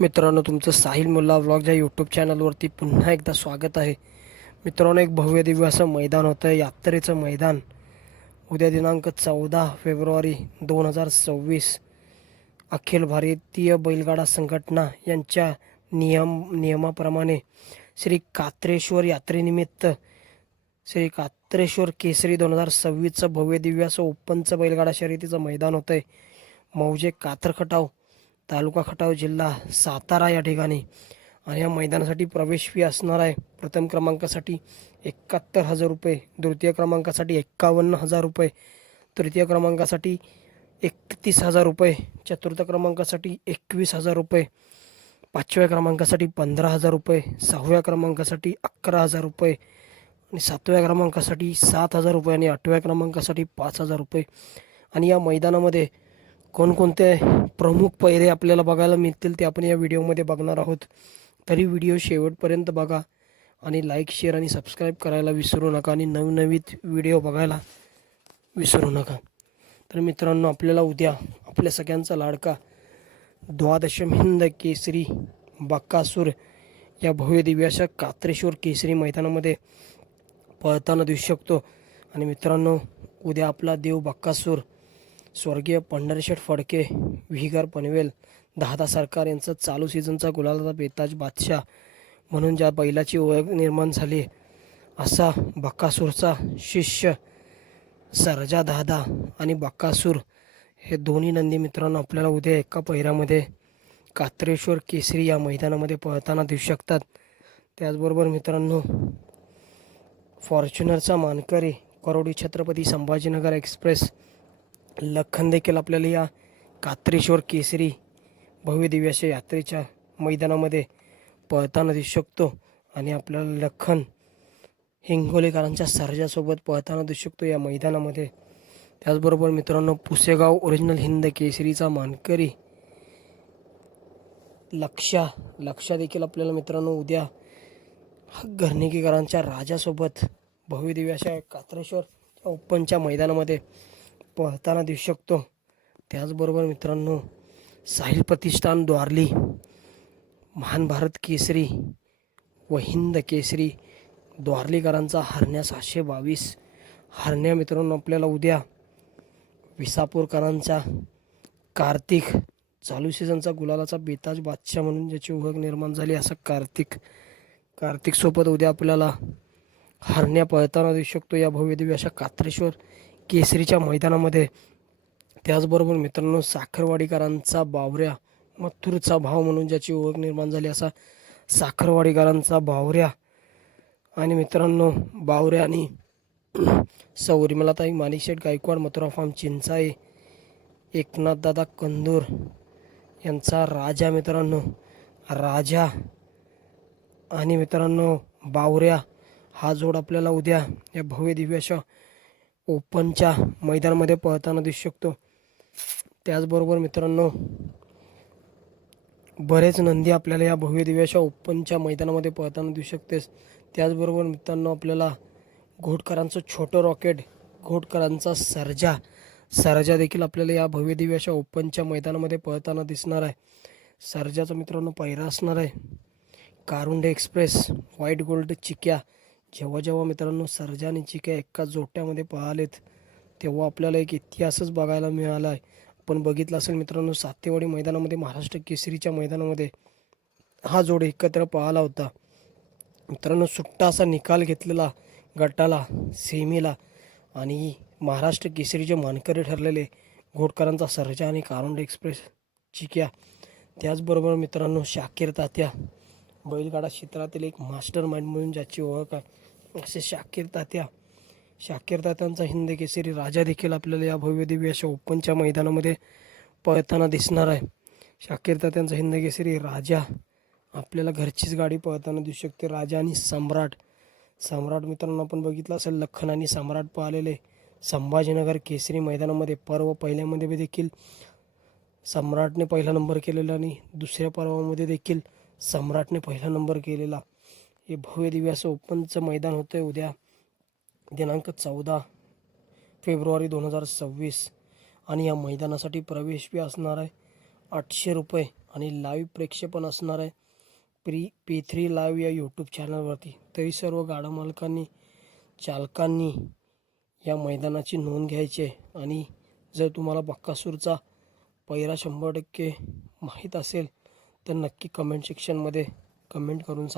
मित्रांनो तुमचं साहिल मुल्ला व्लॉग या यूट्यूब चॅनलवरती पुन्हा एकदा स्वागत आहे. मित्रांनो एक भव्य दिव्य असं मैदान होतं यात्रेचं मैदान. उद्या दिनांक चौदा फेब्रुवारी दोन हजार सव्वीस. अखिल भारतीय बैलगाडा संघटना यांच्या नियम नियमाप्रमाणे श्री कात्रेश्वर यात्रेनिमित्त श्री कात्रेश्वर केसरी दोन हजार सव्वीसचं भव्य दिव्य असं ओपनचं बैलगाडा शर्यतीचं मैदान होतं आहे मौजे कात्रखटाव तालुका खटाव जिल्हा सातारा या ठिकाणी. आणि या मैदानासाठी प्रवेश फी असणार आहे. प्रथम क्रमांकासाठी एकाहत्तर हजार रुपये द्वितीय क्रमांकासाठी एक्कावन्न हजार रुपये तृतीय क्रमांकासाठी एकतीस हजार रुपये चतुर्थ क्रमांकासाठी एकवीस हजार रुपये पाचव्या क्रमांकासाठी पंधरा हजार रुपये सहाव्या क्रमांकासाठी अकरा हजार रुपये आणि सातव्या क्रमांकासाठी सात हजार रुपये आणि आठव्या क्रमांकासाठी पाच हजार रुपये. आणि या मैदानामध्ये कोणकोणते प्रमुख पैरे आपल्याला बघायला मिळतील ते आपण या व्हिडिओमध्ये बघणार आहोत. तरी व्हिडिओ शेवटपर्यंत बघा आणि लाईक शेअर आणि सबस्क्राईब करायला विसरू नका आणि नवनवीन व्हिडिओ बघायला विसरू नका. तर मित्रांनो आपल्याला उद्या आपल्या सगळ्यांचा लाडका द्वादशम हिंद केसरी बक्कासूर या भव्य दिव्याच्या कात्रेश्वर केसरी मैदानामध्ये पळताना दिसू शकतो. आणि मित्रांनो उद्या आपला देव बक्कासूर स्वर्गीय पंढरशेठ फडके विहिगार पनवेल दादा सरकार यांचा चालू सीझनचा गुलालाचा बेताज बादशाह म्हणून ज्या बैलाची ओळख निर्माण झाली असा बक्कासूरचा शिष्य सरजा दादा आणि बक्कासूर हे दोन्ही नंदी मित्रांनो आपल्याला उद्या एका पहिऱ्यामध्ये कात्रेश्वर केसरी या मैदानामध्ये पळताना दिसू शकतात. त्याचबरोबर मित्रांनो फॉर्च्युनरचा मानकरी करोडी छत्रपती संभाजीनगर एक्सप्रेस लखन देखील आपल्याला या कात्रेश्वर केसरी भव्य दिव्याच्या यात्रेच्या मैदानामध्ये पळताना दिसू शकतो. आणि आपल्याला लखन हिंगोलीकरांच्या सर्जासोबत पळताना दिसू शकतो या मैदानामध्ये. त्याचबरोबर मित्रांनो पुसेगाव ओरिजिनल हिंद केसरीचा मानकरी लक्षा लक्षा देखील आपल्याला मित्रांनो उद्या घरणिकीकरांच्या राजासोबत भव्य अशा कात्रेश्वर ओपनच्या मैदानामध्ये पळताना देऊ शकतो. त्याचबरोबर मित्रांनो साहिल प्रतिष्ठान द्वारली महान भारत केसरी व हिंद केसरी द्वारलीकरांचा हरण्या सहाशे बावीस. हरण्या मित्रांनो आपल्याला उद्या विसापूरकरांचा कार्तिक चालू सीझनचा गुलालाचा बेताज बादशाह म्हणून ज्याची ओळख निर्माण झाली असा कार्तिक कार्तिकसोबत उद्या आपल्याला हरण्या पळताना देऊ शकतो. या भव्यदेवी अशा कात्रेश्वर केसरीच्या मैदानामध्ये. त्याचबरोबर मित्रांनो साखरवाडीकरांचा बावऱ्या मथुरचा भाव म्हणून ज्याची ओळख निर्माण झाली असा साखरवाडीकरांचा बावऱ्या. आणि मित्रांनो बावऱ्या आणि सौरिमलाताई माणिकशेठ गायकवाड मथुरा फार्म चिंचाई एकनाथदादा कंदूर यांचा राजा मित्रांनो. राजा आणि मित्रांनो बावऱ्या. हा जोड आपल्याला उद्या या भव्य दिव्याच्या ओपनच्या मैदानामध्ये पळताना दिसू शकतो. त्याचबरोबर मित्रांनो बरेच नंदी आपल्याला या भव्य दिव्याच्या ओपनच्या मैदानामध्ये पळताना दिसू शकतेस. त्याचबरोबर मित्रांनो आपल्याला घोटकरांचं छोटं रॉकेट घोटकरांचा सर्जा सर्जा देखील आपल्याला या भव्य दिव्याच्या ओपनच्या मैदानामध्ये पळताना दिसणार आहे. सर्जाचा मित्रांनो पहिरा असणार आहे. कारुंडे एक्सप्रेस व्हाईट गोल्ड चिक्या जेव्हा जेव्हा मित्रांनो सर्जा आणि चिक्या एका जोट्यामध्ये पळालेत तेव्हा आपल्याला एक इतिहासच बघायला मिळाला आहे आपण बघितलं असेल मित्रांनो सातेवाडी मैदानामध्ये महाराष्ट्र केसरीच्या मैदानामध्ये हा जोड एकत्र पळाला होता. मित्रांनो सुट्टा असा निकाल घेतलेला गटाला सेमीला आणि महाराष्ट्र केसरीचे मानकरी ठरलेले घोटकरांचा सर्जा आणि कारुंड एक्सप्रेस चिक्या. त्याचबरोबर मित्रांनो शाकीर तात्या बैलगाडा क्षेत्रातील एक मास्टर माइंड म्हणून ज्याची ओळख आहे. असे शाकीर तात्या शाकीर तात्यांचा हिंद केसरी राजा देखील आपल्याला या भव्यदिव्य अशा ओपनच्या मैदानामध्ये पळताना दिसणार आहे. शाकीर तात्यांचा हिंद केसरी राजा आपल्याला घरचीच गाडी पळताना दिसू शकते. राजा आणि सम्राट सम्राट मित्रांनो आपण बघितलं असेल लखन आणि सम्राट पाहिलेले संभाजीनगर केसरी मैदानामध्ये पर्व पहिल्यामध्ये देखील सम्राटने पहिला नंबर केलेला आणि दुसऱ्या पर्वामध्ये देखील सम्राटने पहिला नंबर केलेला. हे भव्य दिव्य असं ओपनचं मैदान होतं आहे उद्या दिनांक चौदा फेब्रुवारी दोन हजार सव्वीस. आणि या मैदानासाठी प्रवेश फी असणार आहे आठशे रुपये आणि लाईव्ह प्रेक्षेपण असणार आहे. प्री पी थ्री लाईव्ह या यूट्यूब चॅनलवरती तरी सर्व गाडा मालकांनी चालकांनी या मैदानाची नोंद घ्यायची आहे. आणि जर तुम्हाला बक्कासूरचा पहिरा शंभर टक्के माहीत असेल तर नक्की कमेंट सेक्शनमध्ये कमेंट करून सांगा.